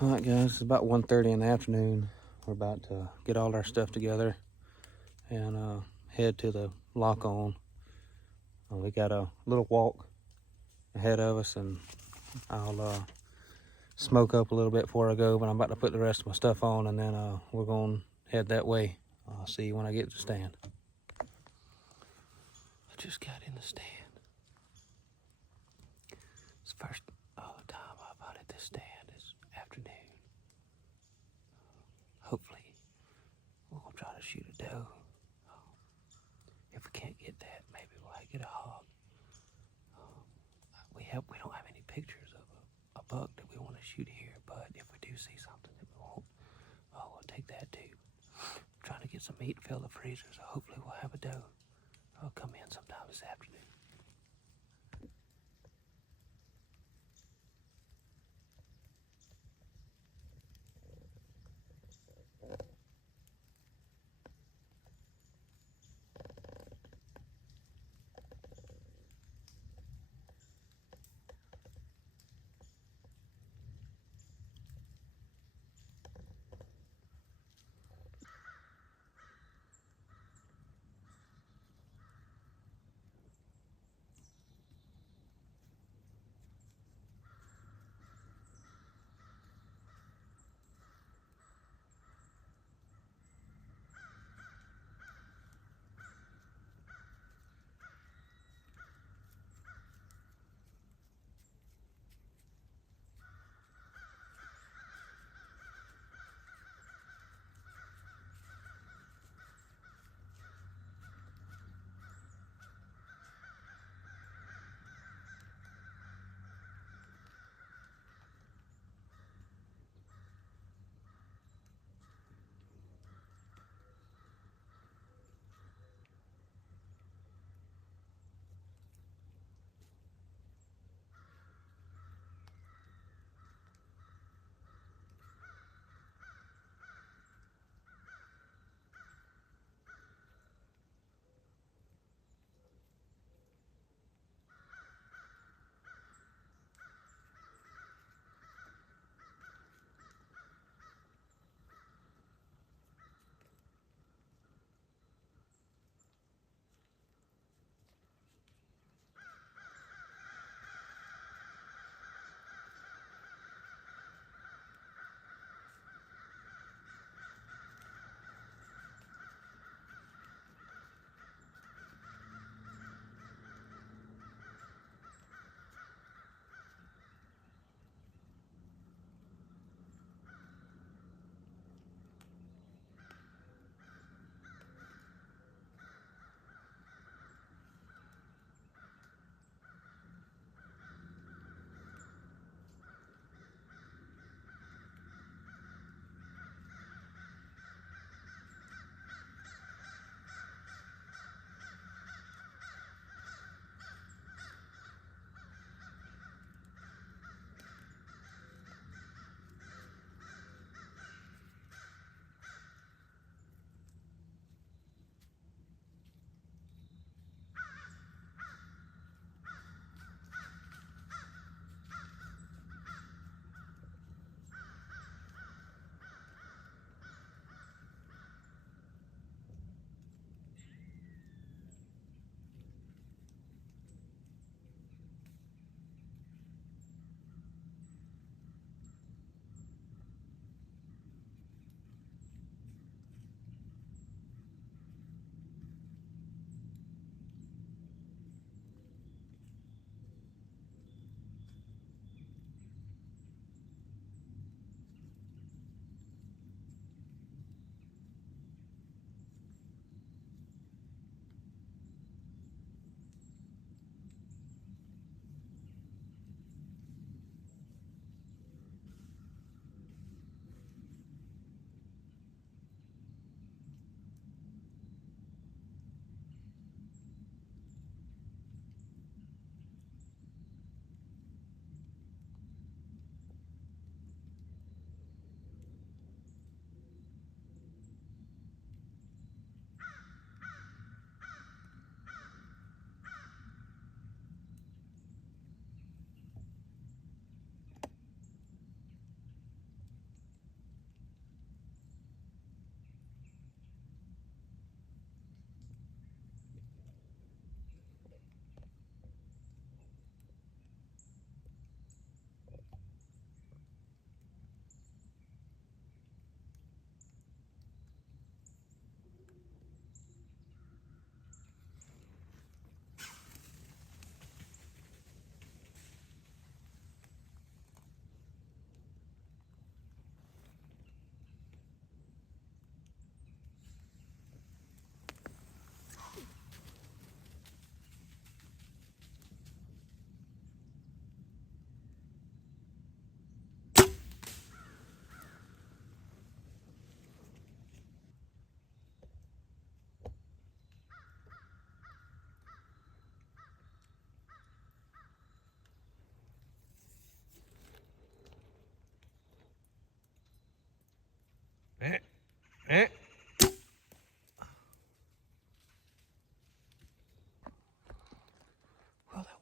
All right, guys, it's about 1:30 in the afternoon. We're about to get all our stuff together and head to the lock-on. We got a little walk ahead of us, and I'll smoke up a little bit before I go, but I'm about to put the rest of my stuff on, and then we're going to head that way. I'll see you when I get to the stand. I just got in the stand. It's the first time I've been at this stand this afternoon. Hopefully, we're going to try to shoot a doe. If we can't get that, maybe we'll get a hog. We don't have any pictures of a buck that we want to shoot here, but if we do see something that we want, we'll take that too. I'm trying to get some meat and fill the freezer, so hopefully we'll have a doe. I'll come in sometime this afternoon.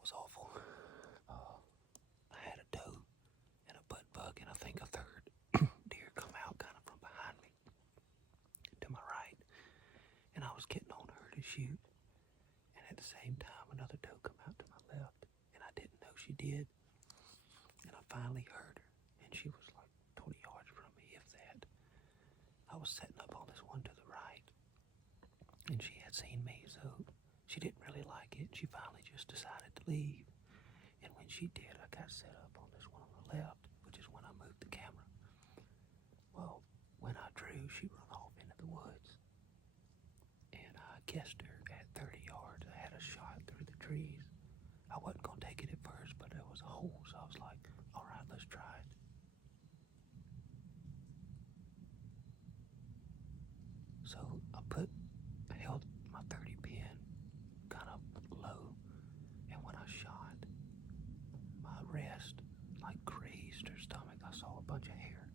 was awful. I had a doe and a butt bug, and I think a third deer come out kind of from behind me to my right, and I was getting on her to shoot, and at the same time another doe come out to my left, and I didn't know she did, and I finally heard her, and she was like 20 yards from me, if that. I was setting up on this one to the right, and she had seen me, so she didn't really like it. She finally just decided to leave. And when she did, I got set up on this one on the left, which is when I moved the camera. Well, when I drew, she ran off into the woods. And I guessed her at 30 yards. I had a shot through the trees. I wasn't going to take it at first, but there was a hole, so I was like, all right, let's try it. So I held my 30 pin kind of low, and when I shot, my rest like grazed her stomach. I saw a bunch of hair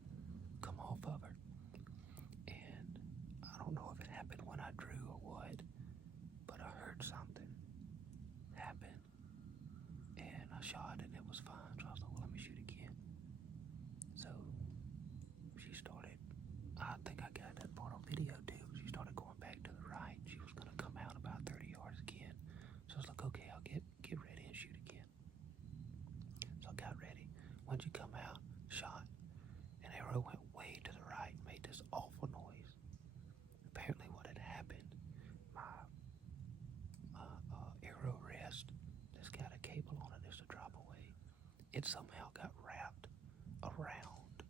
come off of her, and I don't know if it happened when I drew or what, but I heard something happen, and I shot, and it was fine. So I was like, well, let me shoot again. So she started, I think I got that part on video too. She started going back to the right. She was going to come out about 30 yards again. So I was like, okay, I'll get ready and shoot again. So I got ready. When she come out, shot, an arrow went way to the right, made this awful noise. Apparently what had happened, my arrow rest that's got a cable on it, there's a drop away. It somehow got wrapped around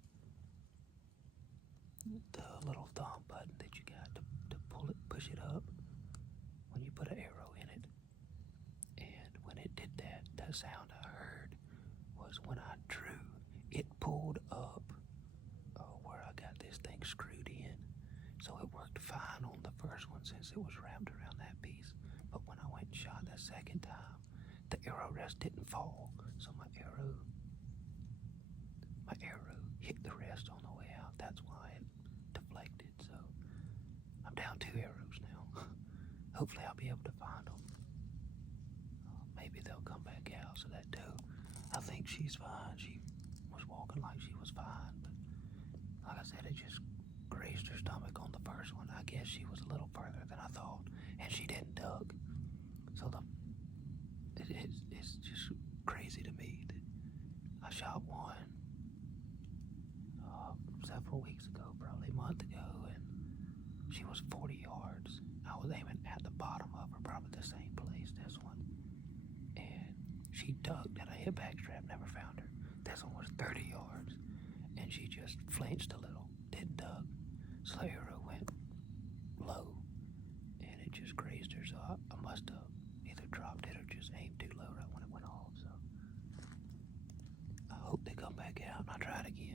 the little thumb button that you got to push it up when you put an arrow in it. And when it did that, the sound I heard was when I drew, it pulled up where I got this thing screwed in. So it worked fine on the first one since it was wrapped around that piece. But when I went and shot that second time, the arrow rest didn't fall. So my arrow hit the rest on the way out. That's why it deflected. So I'm down 2 arrows now. Hopefully I'll be able to find them. Maybe they'll come back out. So that doe, I think she's fine. She was walking like she was fine, but like I said, it just grazed her stomach on the first one. I guess she was a little further than I thought, and she didn't duck. So it's just crazy to me that I shot one several weeks ago, probably a month ago, and she was 40 yards. I was aiming at the bottom of her, probably the same place, this one. And she ducked, and I hit backstrap, never found her. This one was 30 yards, and she just flinched a little, didn't duck. So the arrow went low, and it just grazed her, so I must have either dropped it or just aimed too low right when it went off. So I hope they come back out, and I'll try it again.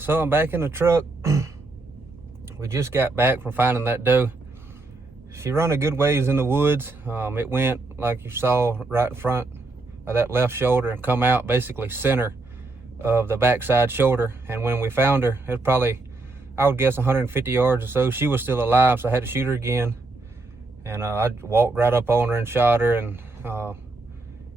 So I'm back in the truck. We just got back from finding that doe. She run a good ways in the woods. It went, like you saw, right in front of that left shoulder and come out basically center of the backside shoulder. And when we found her, it was probably, I would guess, 150 yards or so. She was still alive, so I had to shoot her again. And I walked right up on her and shot her, and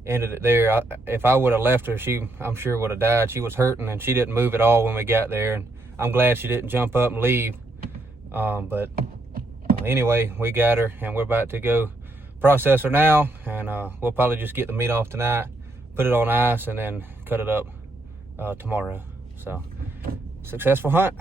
ended it there. If I would have left her, I'm sure would have died. She was hurting, and she didn't move at all when we got there. And I'm glad she didn't jump up and leave. But anyway, we got her, and we're about to go process her now. And we'll probably just get the meat off tonight, put it on ice, and then cut it up tomorrow. So, successful hunt.